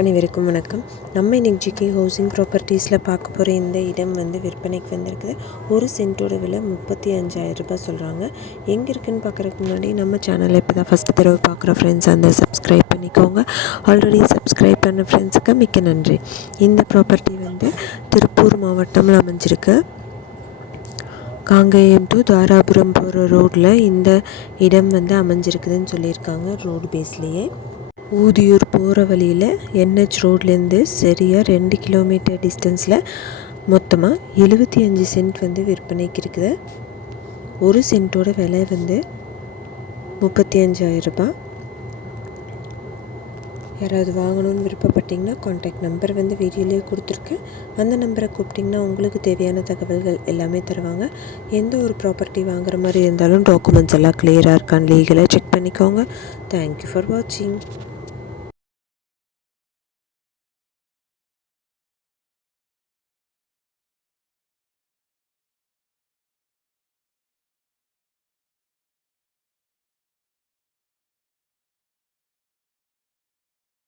அனைவருக்கும் வணக்கம். நம்ம இன்றைக்கி ஜிகே ஹவுசிங் ப்ராப்பர்ட்டிஸில் பார்க்க போகிற இந்த இடம் விற்பனைக்கு வந்திருக்குது. ஒரு சென்ட்டோட விலை 35,000 ரூபாய் சொல்கிறாங்க. எங்கே இருக்குதுன்னு பார்க்குறதுக்கு முன்னாடி நம்ம சேனலை இப்போ தான் ஃபஸ்ட்டு தடவை பார்க்குற ஃப்ரெண்ட்ஸ் சப்ஸ்கிரைப் பண்ணிக்கோங்க. ஆல்ரெடி சப்ஸ்கிரைப் பண்ண ஃப்ரெண்ட்ஸுக்கு மிக்க நன்றி. இந்த ப்ராப்பர்ட்டி திருப்பூர் மாவட்டத்தில் அமைஞ்சிருக்கு. காங்கேயம் டு தாராபுரம் போகிற ரோட்டில் இந்த இடம் அமைஞ்சிருக்குதுன்னு சொல்லியிருக்காங்க. ரோடு பேஸ்லேயே ஊதியூர் போகிற வழியில் NH ரோட்லேருந்து சரியாக 2 கிலோமீட்டர் டிஸ்டன்ஸில் மொத்தமாக 75 சென்ட் விற்பனைக்கு இருக்குது. ஒரு சென்ட்டோட விலை 35,000 ரூபாய். யாராவது வாங்கணும்னு விருப்பப்பட்டிங்கன்னா கான்டாக்ட் நம்பர் வீடியோலேயே கொடுத்துருக்கேன். அந்த நம்பரை கூப்பிட்டிங்கன்னா உங்களுக்கு தேவையான தகவல்கள் எல்லாமே தருவாங்க. எந்த ஒரு ப்ராப்பர்ட்டி வாங்குற மாதிரி இருந்தாலும் டாக்குமெண்ட்ஸ் எல்லாம் கிளியராக இருக்கான்னு லீகலாக செக் பண்ணிக்கோங்க. தேங்க்யூ ஃபார் வாட்சிங்.